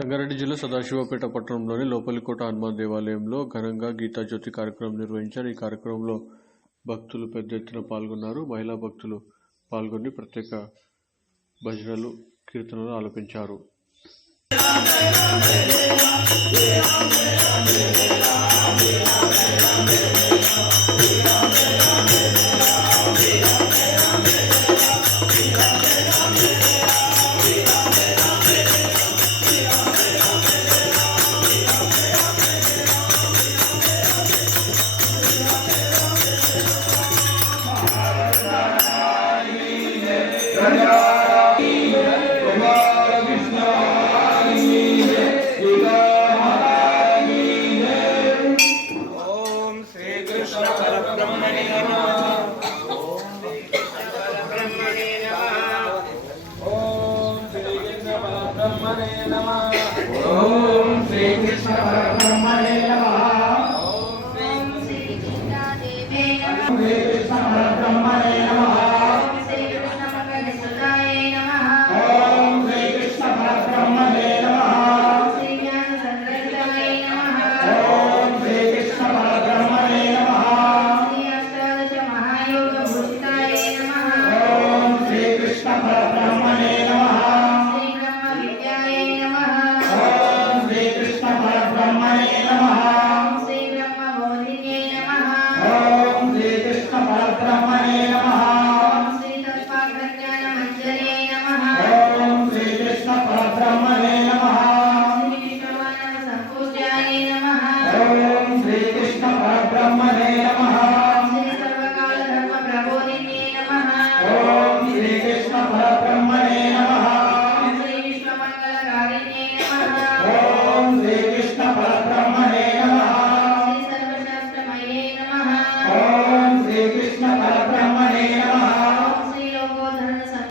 సంగారెడ్డి జిల్లా సదాశివపేట పట్టణంలోని లోపలికోట హనుమాన్ దేవాలయంలో ఘనంగా గీతాజ్యోతి కార్యక్రమం నిర్వహించారు. ఈ కార్యక్రమంలో భక్తులు పెద్ద ఎత్తున పాల్గొన్నారు. మహిళా భక్తులు పాల్గొని ప్రత్యేక భజనలు, కీర్తనలు ఆలపించారు. ओम श्री कृष्ण परब्रह्मणे नमः। ओम श्री कृष्ण देवे नमः। श्री कृष्ण परब्रह्मणे नमः। ओम श्री कृष्ण मंगलसुताय नमः। ओम श्री कृष्ण परब्रह्मणे नमः। श्री ज्ञान संग्रहिताय नमः। ओम श्री कृष्ण परब्रह्मणे नमः। श्री अष्टादश महायोग भूषिताय नमः। ओम श्री कृष्ण परब्रह्मणे नमः। श्री ब्रह्म विद्याय नमः। ओम श्री कृष्ण परब्रह्मणे नमः। श्री ब्रह्म बोधिन्यै नमः। ओम श्री कृष्ण परब्रह्मणे नमः। श्री तत्त्व प्रज्ञान मंजरे नमः। ओम श्री कृष्ण परब्रह्मणे नमः। श्री विश्वमानव संपूज्याय नमः। ओम श्री कृष्ण परब्रह्मणे नमः। श्री सर्वकाल धर्म प्रबोधिन्यै नमः। ओम श्री कृष्ण परब्रह्मणे नमः। श्री विश्वमंगलकारिण्यै नमः। ओम श्री कृष्ण परब्रह्मणे नमः। श्री सर्वशास्त्रमये नमः। ओम श्री कृष्ण परब्रह्मणे